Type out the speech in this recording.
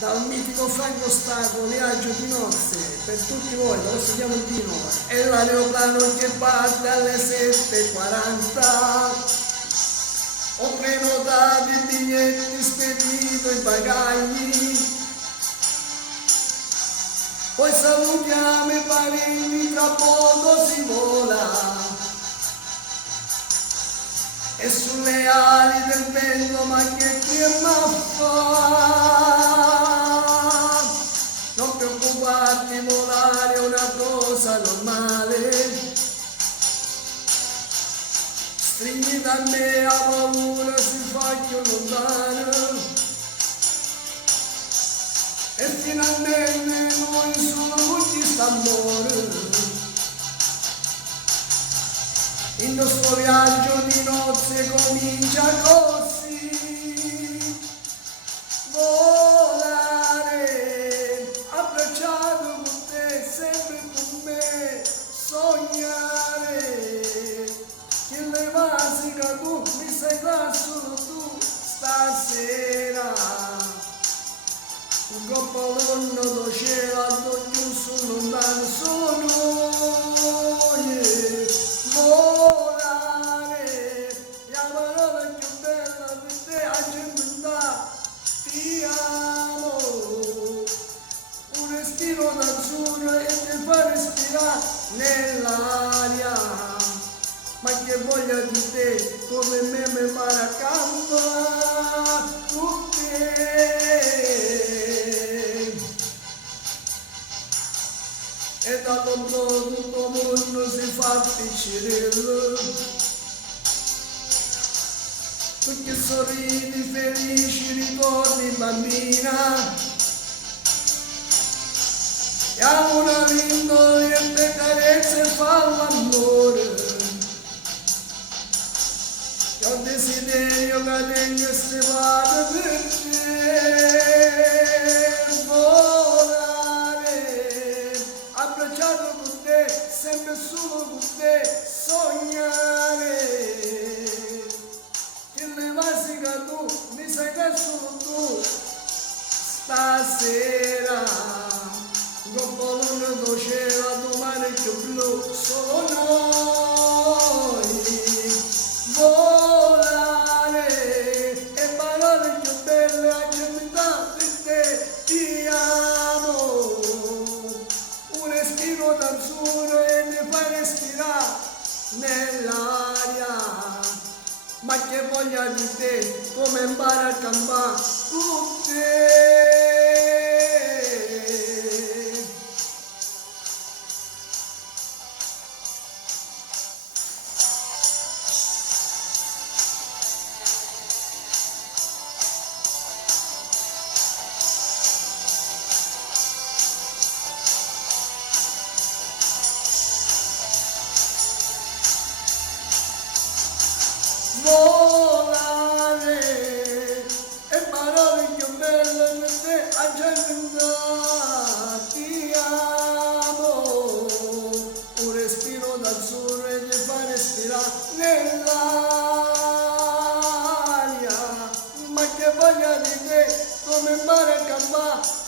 dal mitico Franco Stacco, viaggio di nozze per tutti voi, dove si chiama Dino, e l'aeroplano che parte alle 7:40. Ho prenotato i biglietti, spedito i bagagli, poi salutiamo i parenti, tra poco si vola. E sulle ali del vento, ma che fa? Non preoccuparti, volare è una cosa normale. Stringi da me, a paura si fa più lontano. E finalmente noi solo tutti st'amore. In questo viaggio di nozze comincia così, volare, abbracciato con te, sempre con me, sognare, che le vasica tu mi sei qua solo tu, stasera, un coppolone do cielo, do giusto lontano, solo noi, volare, la parola più bella per te, ti amo, un respiro d'azzurro e ti fa respirare nell'aria, ma che voglia di te, come me mi pare accanto con te. E da tutto mondo si fa piccerello, tu che sorridi felici ritorni bambina, e a una lingua e te carezze fa l'amore, e ho desiderio che tenga se vada per te. Abbracciato con te, sempre solo con te, sognare, che le vasica tu, mi sai che solo tu, stasera, un coppolone do cielo, domani più blu, solo noi, volare, e parole più belle, anche metà di te, ti amo. D'azzurro e mi fa respirare nell'aria, ma che voglia di te, come impara a campare con te. Volare, e parole più belle per te, ti amo, un respiro d'azzurro e ti fa respirare nell'aria, ma che voglia di te, come mare a campare